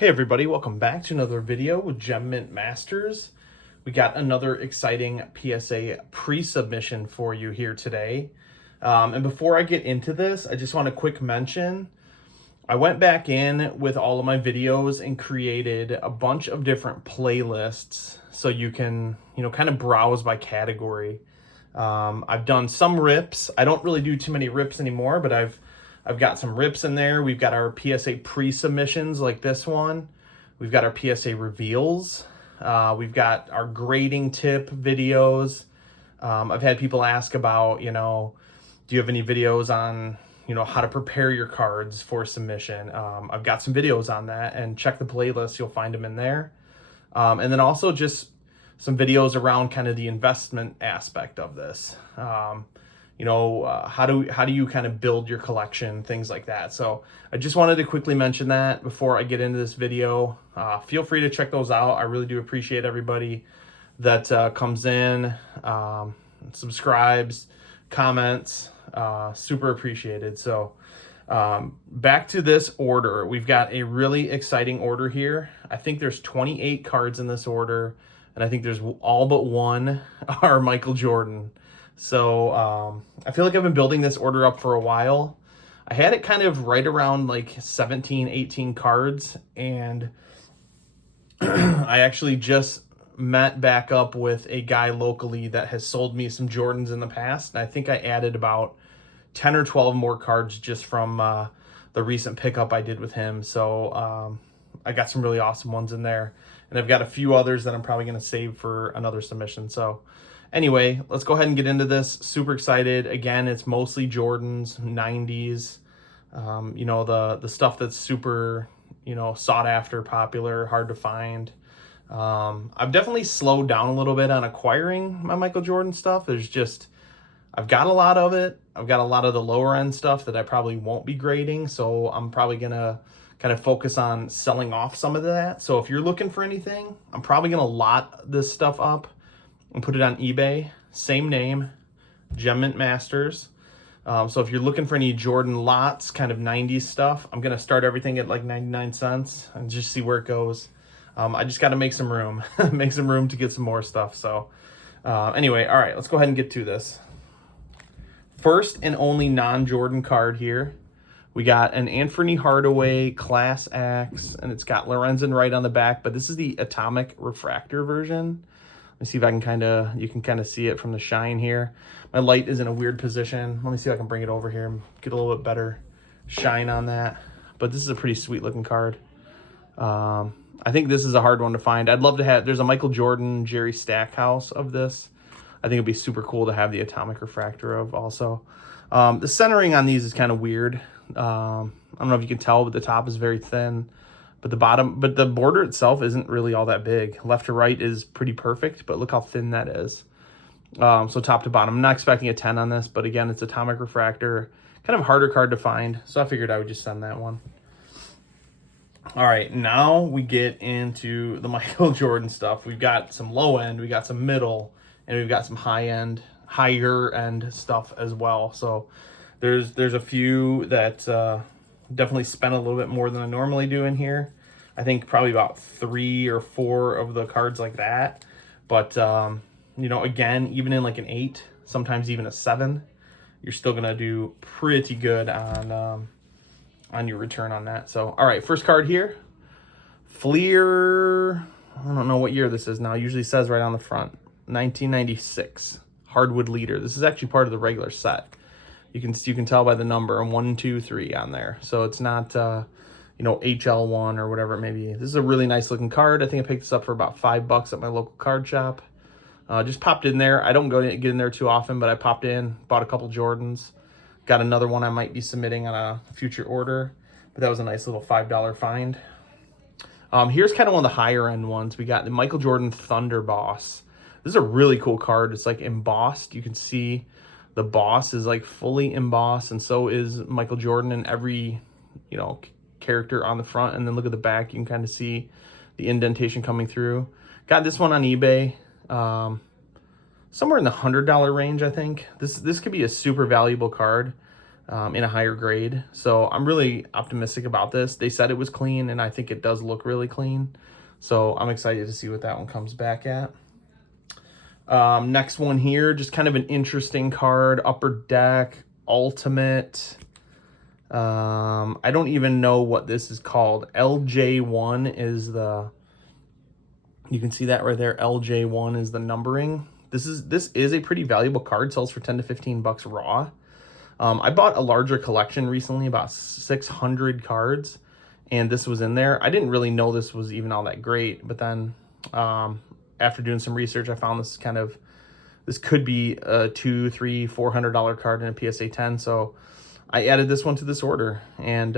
Hey everybody, welcome back to another video with Gem Mint Masters. We got another exciting PSA pre-submission for you here today. And before I get into this, I just want a quick mention. I went back in with all of my videos and created a bunch of different playlists so you can, kind of browse by category. I've done some rips. I don't really do too many rips anymore, but I've got some rips in there. We've got our PSA pre-submissions like this one. We've got our PSA reveals. We've got our grading tip videos. I've had people ask about, do you have any videos on, how to prepare your cards for submission? I've got some videos on that, and check the playlist. You'll find them in there. And then also just some videos around kind of the investment aspect of this. How do you kind of build your collection, things like that. So I just wanted to quickly mention that before I get into this video. Feel free to check those out. I really do appreciate everybody that comes in, subscribes, comments, super appreciated. So back to this order. We've got a really exciting order here. I think there's 28 cards in this order, and I think there's all but one are Michael Jordan. So I feel like I've been building this order up for a while. I had it kind of right around like 17, 18 cards, and I actually just met back up with a guy locally that has sold me some Jordans in the past, and I think I added about 10 or 12 more cards just from the recent pickup I did with him. So I got some really awesome ones in there, and I've got a few others that I'm probably going to save for another submission. So anyway, let's go ahead and get into this. Super excited. Again, it's mostly Jordans, 90s, the stuff that's super, sought after, popular, hard to find. I've definitely slowed down a little bit on acquiring my Michael Jordan stuff. I've got a lot of it. I've got a lot of the lower end stuff that I probably won't be grading. So I'm probably going to kind of focus on selling off some of that. So if you're looking for anything, I'm probably going to lot this stuff up and put it on eBay. Same name, Gem Mint Masters. So if you're looking for any Jordan lots, kind of 90s stuff, I'm going to start everything at like 99 cents and just see where it goes. I just got to make some room, make some room to get some more stuff. So anyway, all right, let's go ahead and get to this. First and only non-Jordan card here. We got an Anthony Hardaway Class X, and it's got Lorenzen right on the back, but this is the Atomic Refractor version. Let me see if I can you can kind of see it from the shine here. My light is in a weird position. Let me see if I can bring it over here and get a little bit better shine on that. But this is a pretty sweet looking card. I think this is a hard one to find. I'd love to have, there's a Michael Jordan Jerry Stackhouse of this. I think it'd be super cool to have the Atomic Refractor of also. The centering on these is kind of weird. I don't know if you can tell, but the top is very thin. But the border itself isn't really all that big. Left to right is pretty perfect, but look how thin that is. So top to bottom, I'm not expecting a 10 on this, but again, it's Atomic Refractor. Kind of harder card to find, so I figured I would just send that one. All right, now we get into the Michael Jordan stuff. We've got some low end, we got some middle, and we've got some higher end stuff as well. So there's a few that definitely spent a little bit more than I normally do in here. I think probably about 3 or 4 of the cards like that. But, again, even in like an 8, sometimes even a 7, you're still going to do pretty good on your return on that. So, all right, first card here. Fleer, I don't know what year this is now. It usually says right on the front. 1996. Hardwood Leader. This is actually part of the regular set. You can tell by the number 1, 2, 3 on there. So it's not HL1 or whatever it may be. This is a really nice looking card. I think I picked this up for about $5 at my local card shop. Just popped in there. I don't get in there too often, but I popped in, bought a couple Jordans. Got another one I might be submitting on a future order, but that was a nice little $5 find. Here's kind of one of the higher end ones. We got the Michael Jordan Thunder Boss. This is a really cool card. It's like embossed. You can see the boss is like fully embossed, and so is Michael Jordan and every, character on the front. And then look at the back. You can kind of see the indentation coming through. Got this one on eBay. Somewhere in the $100 range, I think. This could be a super valuable card. in a higher grade. So I'm really optimistic about this. They said it was clean, and I think it does look really clean. So I'm excited to see what that one comes back at. Next one here, just kind of an interesting card, Upper Deck Ultimate. I don't even know what this is called. LJ1 is the, you can see that right there. LJ1 is the numbering. This is a pretty valuable card. Sells for 10 to 15 bucks raw. I bought a larger collection recently, about 600 cards, and this was in there. I didn't really know this was even all that great, but then after doing some research, I found this could be a $200, $300, $400 card in a PSA 10. So I added this one to this order, and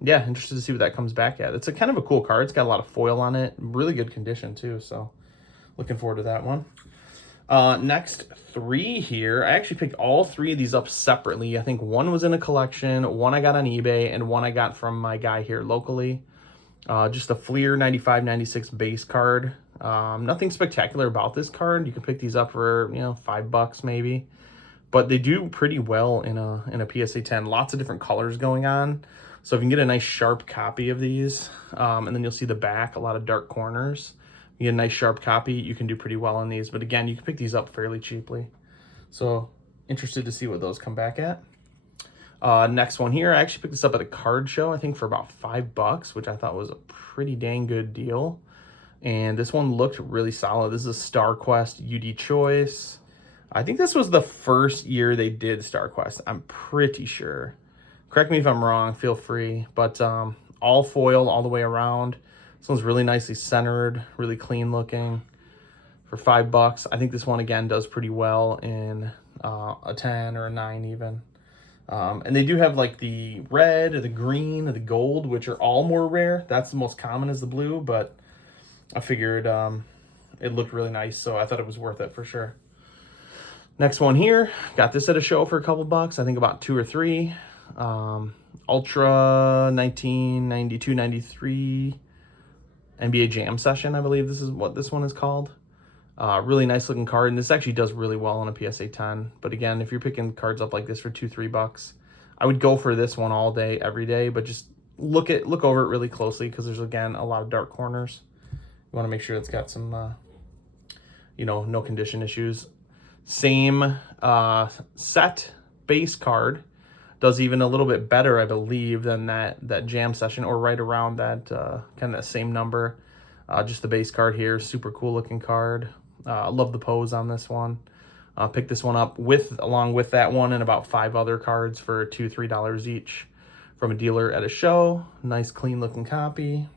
yeah, interested to see what that comes back at. It's a kind of a cool card. It's got a lot of foil on it, really good condition too. So looking forward to that one. Next three here, I actually picked all three of these up separately. I think one was in a collection, one I got on eBay, and one I got from my guy here locally. Just a Fleer 95-96 base card. Nothing spectacular about this card. You can pick these up for, you know, $5 maybe, but they do pretty well in a PSA 10. Lots of different colors going on. So if you can get a nice sharp copy of these, and then you'll see the back, a lot of dark corners. You get a nice sharp copy, you can do pretty well on these. But again, you can pick these up fairly cheaply. So interested to see what those come back at. Next one here, I actually picked this up at a card show, I think for about $5, which I thought was a pretty dang good deal. And this one looked really solid. This is a StarQuest UD Choice. I think this was the first year they did StarQuest, I'm pretty sure. Correct me if I'm wrong, feel free. But all foil all the way around. This one's really nicely centered, really clean looking. For $5, I think this one again does pretty well in a 10 or a 9 even. And they do have like the red or the green or the gold, which are all more rare. That's the most common is the blue, but I figured it looked really nice, so I thought it was worth it for sure. Next one here, got this at a show for a couple bucks, I think about 2 or 3. Ultra 1992-93 NBA Jam Session, I believe this is what this one is called. Really nice looking card, and this actually does really well on a PSA 10. But again, if you're picking cards up like this for $2-3, I would go for this one all day, every day. But just look over it really closely, because there's again a lot of dark corners. You want to make sure it's got some, no condition issues. Same set base card. Does even a little bit better, I believe, than that Jam Session, or right around that kind of that same number. Just the base card here, super cool looking card. Love the pose on this one. Picked this one up along with that one and about 5 other cards for $2-3 each from a dealer at a show. Nice clean looking copy.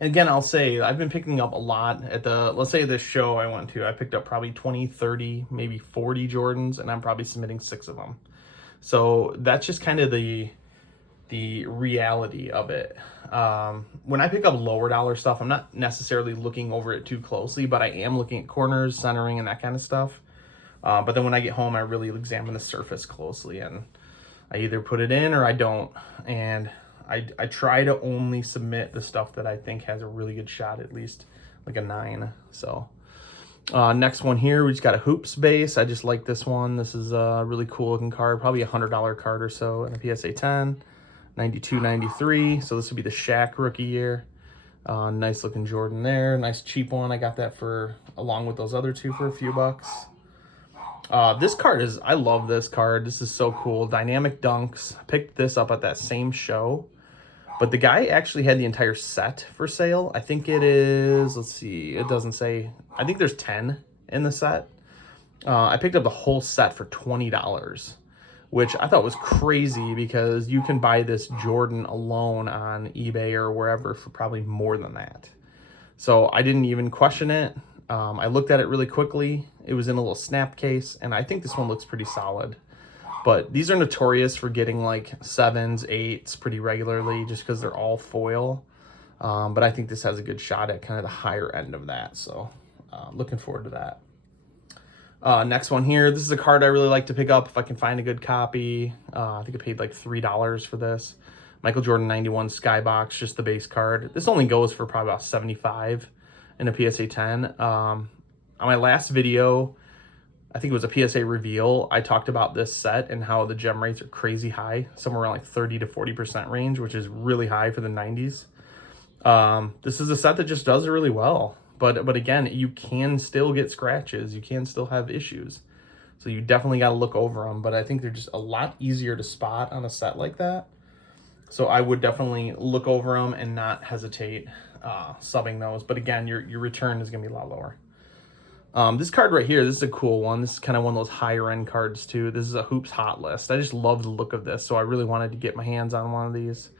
And again, I'll say I've been picking up a lot at let's say this show I went to. I picked up probably 20, 30, maybe 40 Jordans, and I'm probably submitting 6 of them. So that's just kind of the reality of it. When I pick up lower dollar stuff, I'm not necessarily looking over it too closely, but I am looking at corners, centering, and that kind of stuff. But then when I get home, I really examine the surface closely, and I either put it in or I don't. And I try to only submit the stuff that I think has a really good shot, at least like a 9. So next one here, we just got a Hoops base. I just like this one. This is a really cool looking card, probably $100 card or so in a PSA 10. 92-93, so this would be the Shaq rookie year. Nice looking Jordan there, nice cheap one. I got that for, along with those other 2, for a few bucks. This card I love this card. This is so cool. Dynamic Dunks. I picked this up at that same show, but the guy actually had the entire set for sale. I think it is, let's see, it doesn't say. I think there's 10 in the set. I picked up the whole set for $20. Which I thought was crazy, because you can buy this Jordan alone on eBay or wherever for probably more than that. So I didn't even question it. I looked at it really quickly. It was in a little snap case, and I think this one looks pretty solid. But these are notorious for getting like 7s, 8s pretty regularly, just because they're all foil. But I think this has a good shot at kind of the higher end of that. So looking forward to that. Next one here, this is a card I really like to pick up if I can find a good copy. I think I paid like $3 for this. Michael Jordan 91 Skybox, just the base card. This only goes for probably about $75 in a PSA 10. On my last video, I think it was a PSA reveal, I talked about this set and how the gem rates are crazy high, somewhere around like 30 to 40% range, which is really high for the 90s. This is a set that just does it really well. But again, you can still get scratches. You can still have issues. So you definitely got to look over them. But I think they're just a lot easier to spot on a set like that. So I would definitely look over them and not hesitate subbing those. But again, your return is going to be a lot lower. This card right here, this is a cool one. This is kind of one of those higher end cards too. This is a Hoops Hot List. I just love the look of this. So I really wanted to get my hands on one of these.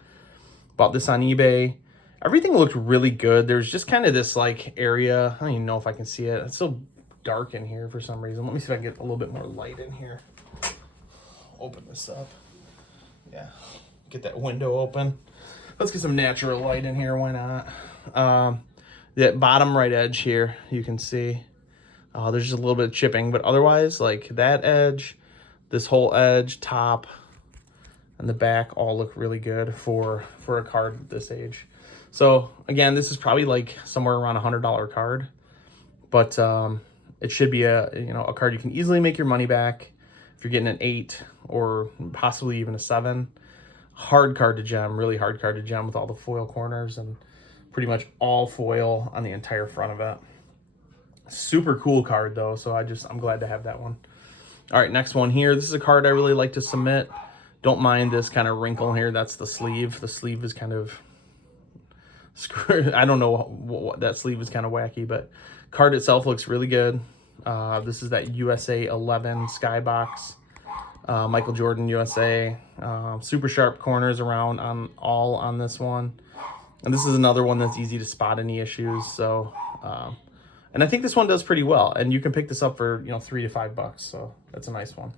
Bought this on eBay. Everything looked really good. There's just kind of this like area. I don't even know if I can see it. It's so dark in here for some reason. Let me see if I can get a little bit more light in here. Open this up. Yeah, get that window open. Let's get some natural light in here. Why not? The bottom right edge here, you can see there's just a little bit of chipping, but otherwise, like that edge, this whole edge, top, and the back all look really good for a card this age. So again, this is probably like somewhere around $100 card, but it should be a card you can easily make your money back if you're getting an 8 or possibly even a 7. Hard card to gem, really hard card to gem with all the foil corners and pretty much all foil on the entire front of it. Super cool card though, so I'm glad to have that one. All right, next one here. This is a card I really like to submit. Don't mind this kind of wrinkle here. That's the sleeve. The sleeve is kind of screwed. I don't know what that sleeve is kind of wacky, but card itself looks really good. This is that USA 11 Skybox. Michael Jordan USA. Super sharp corners around on this one. And this is another one that's easy to spot any issues. So, and I think this one does pretty well. And you can pick this up for, $3 to $5. So that's a nice one.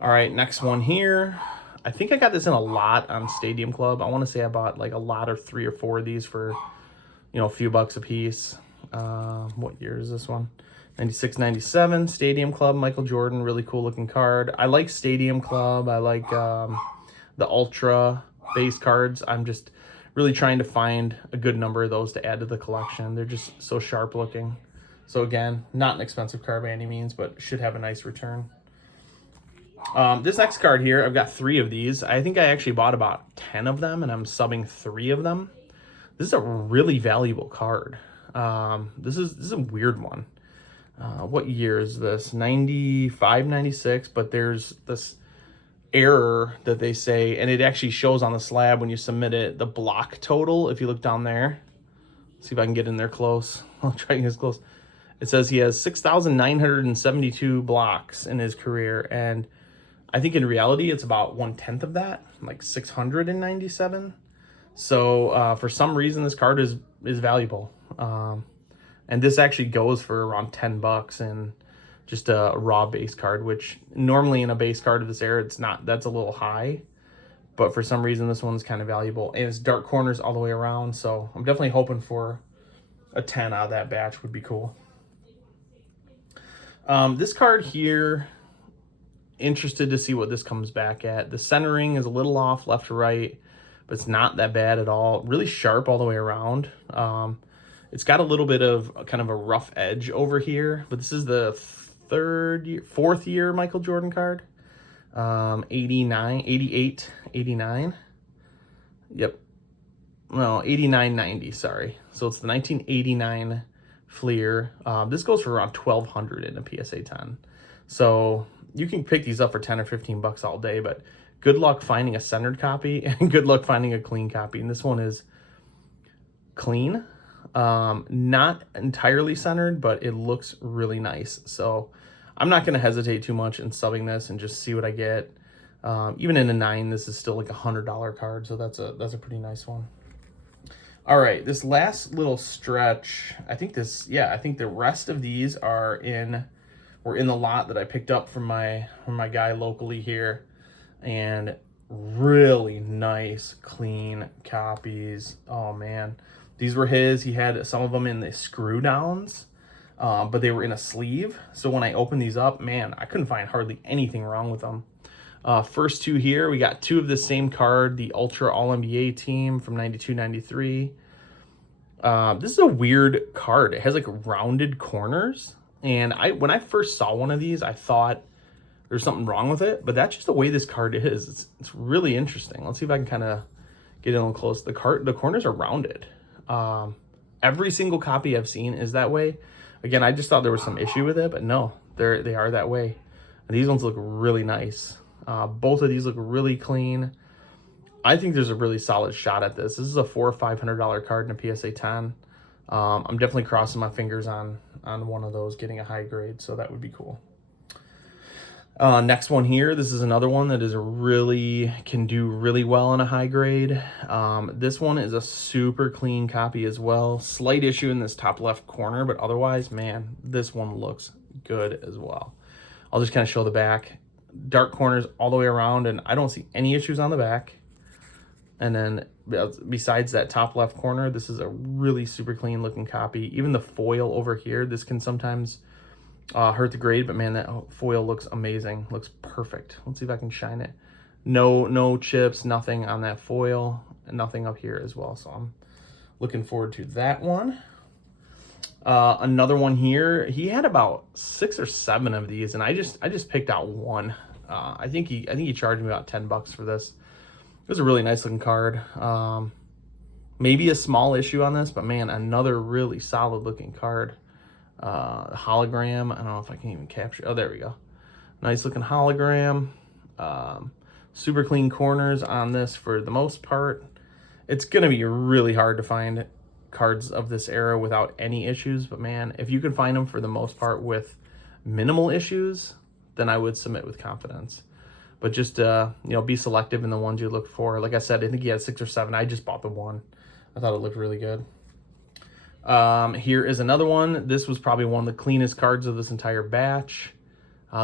All right, next one here. I think I got this in a lot on Stadium Club. I want to say I bought like a lot of 3 or 4 of these for, a few bucks a piece. What year is this one? 96, 97, Stadium Club, Michael Jordan, really cool looking card. I like Stadium Club. I like the Ultra base cards. I'm just really trying to find a good number of those to add to the collection. They're just so sharp looking. So again, not an expensive card by any means, but should have a nice return. This next card here, I've got 3 of these. I think I actually bought about 10 of them, and I'm subbing 3 of them. This is a really valuable card. This is a weird one. What year is this? 95, 96, but there's this error that they say, and it actually shows on the slab when you submit it, the block total. If you look down there, see if I can get in there close. I'll try to get as close. It says he has 6,972 blocks in his career, and I think in reality it's about 1/10 of that, like 697. So for some reason this card is valuable. And this actually goes for around $10 in just a raw base card, which normally in a base card of this era, it's not, that's a little high. But for some reason, this one's kind of valuable. And it's dark corners all the way around. So I'm definitely hoping for a 10 out of that batch would be cool. This card here, interested to see what this comes back at. The centering is a little off left to right, but it's not that bad at all. Really sharp all the way around. It's got a little bit of kind of a rough edge over here, but this is the 4th year Michael Jordan card. 89, 88, 89. Yep. No, 89, 90, sorry. So it's the 1989 Fleer. This goes for around $1,200 in a PSA 10. So you can pick these up for 10 or 15 bucks all day, but good luck finding a centered copy and good luck finding a clean copy. And this one is clean. Not entirely centered, but it looks really nice. So I'm not going to hesitate too much in subbing this and just see what I get. Even in a 9, this is still like $100 card. So that's a pretty nice one. All right, this last little stretch, I think the rest of these were in the lot that I picked up from my guy locally here, and really nice, clean copies. Oh man, these were his. He had some of them in the screw downs, but they were in a sleeve. So when I opened these up, man, I couldn't find hardly anything wrong with them. First 2 here, we got 2 of the same card, the Ultra All-NBA team from 92-93. This is a weird card. It has like rounded corners, And when I first saw one of these, I thought there's something wrong with it, but that's just the way this card is. It's really interesting. Let's see if I can kind of get in a little close. The corners are rounded. Every single copy I've seen is that way. Again, I just thought there was some issue with it, but no, they are that way. And these ones look really nice. Both of these look really clean. I think there's a really solid shot at this. This is a $400 or $500 card in a PSA 10. I'm definitely crossing my fingers on one of those getting a high grade, so that would be cool. Next one here, this is another one that can do really well in a high grade. This one is a super clean copy as well. Slight issue in this top left corner, but otherwise, man, this one looks good as well. I'll just kind of show the back. Dark corners all the way around, and I don't see any issues on the back. And then besides that top left corner, this is a really super clean looking copy. Even the foil over here, this can sometimes hurt the grade, but man, that foil looks amazing. Looks perfect. Let's see if I can shine it. No chips, nothing on that foil, and nothing up here as well. So I'm looking forward to that one. Another one here. He had about 6 or 7 of these, and I just picked out one. I think he charged me about $10 for this. It was a really nice looking card. Maybe a small issue on this, but man, another really solid looking card. Hologram. I don't know if I can even capture. Oh, there we go. Nice looking hologram. Super clean corners on this for the most part. It's going to be really hard to find cards of this era without any issues, but man, if you can find them for the most part with minimal issues, then I would submit with confidence. But just be selective in the ones you look for. Like I said, I think he had 6 or 7. I just bought the one. I thought it looked really good. Here is another one. This was probably one of the cleanest cards of this entire batch.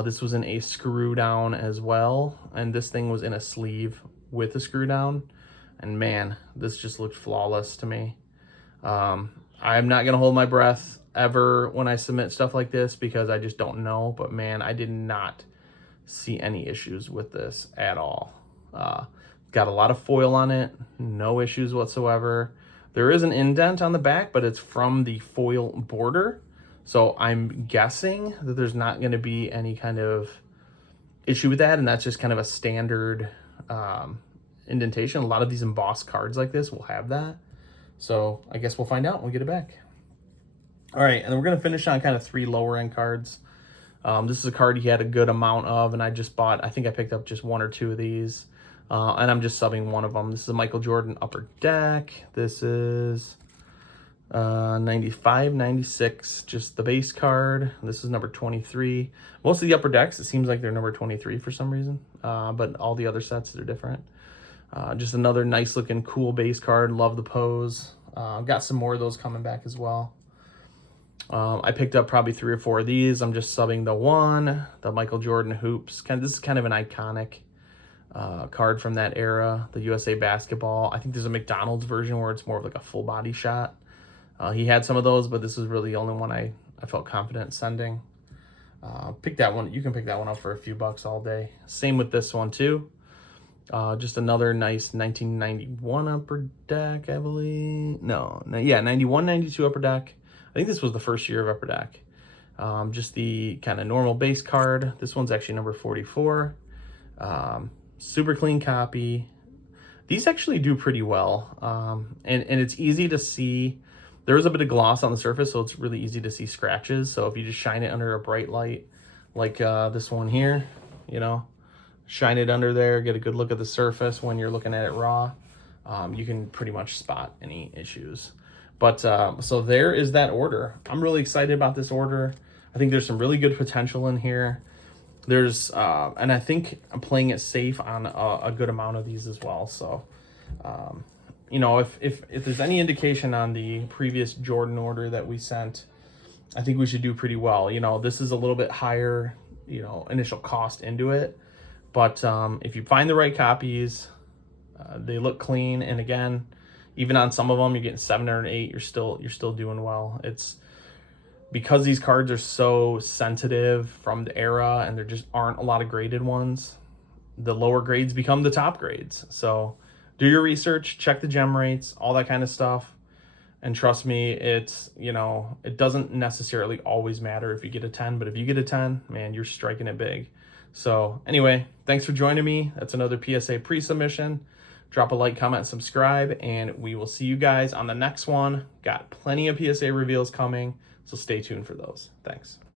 This was in a screw down as well, and this thing was in a sleeve with a screw down, and man, this just looked flawless to me. I'm not gonna hold my breath ever when I submit stuff like this because I just don't know, but man, I did not see any issues with this at all. Got a lot of foil on it, no issues whatsoever. There is an indent on the back, but it's from the foil border. So I'm guessing that there's not going to be any kind of issue with that. And that's just kind of a standard indentation. A lot of these embossed cards like this will have that. So I guess we'll find out when we get it back. All right, and then we're going to finish on kind of 3 lower end cards. This is a card he had a good amount of, and I think I picked up just 1 or 2 of these. And I'm just subbing one of them. This is a Michael Jordan Upper Deck. This is 95, 96, just the base card. This is number 23. Most of the Upper Decks, it seems like they're number 23 for some reason. But all the other sets are different. Just another nice looking cool base card. Love the pose. Got some more of those coming back as well. I picked up probably 3 or 4 of these. I'm just subbing the Michael Jordan Hoops. This is kind of an iconic card from that era, the USA Basketball. I think there's a McDonald's version where it's more of like a full body shot. He had some of those, but this is really the only one I felt confident sending. Pick that one. You can pick that one up for a few bucks all day. Same with this one too. Just another nice 1991 Upper Deck, I believe. Yeah, 91, 92 Upper Deck. I think this was the first year of Upper Deck. Just the kind of normal base card. This one's actually number 44. Super clean copy. These actually do pretty well. And it's easy to see. There is a bit of gloss on the surface, so it's really easy to see scratches. So if you just shine it under a bright light, like this one here, shine it under there, get a good look at the surface when you're looking at it raw, you can pretty much spot any issues. But so there is that order. I'm really excited about this order. I think there's some really good potential in here. There's and I think I'm playing it safe on a good amount of these as well. So if there's any indication on the previous Jordan order that we sent, I think we should do pretty well. This is a little bit higher initial cost into it, but if you find the right copies, they look clean, and again, even on some of them you're getting 7 or 8, you're still doing well. It's because these cards are so sensitive from the era and there just aren't a lot of graded ones, the lower grades become the top grades. So do your research, check the gem rates, all that kind of stuff, And trust me, it's, you know, it doesn't necessarily always matter if you get a 10, but if you get a 10, man, you're striking it big. So anyway, thanks for joining me. That's another PSA pre-submission. Drop a like, comment, subscribe, and we will see you guys on the next one. Got plenty of PSA reveals coming, so stay tuned for those. Thanks.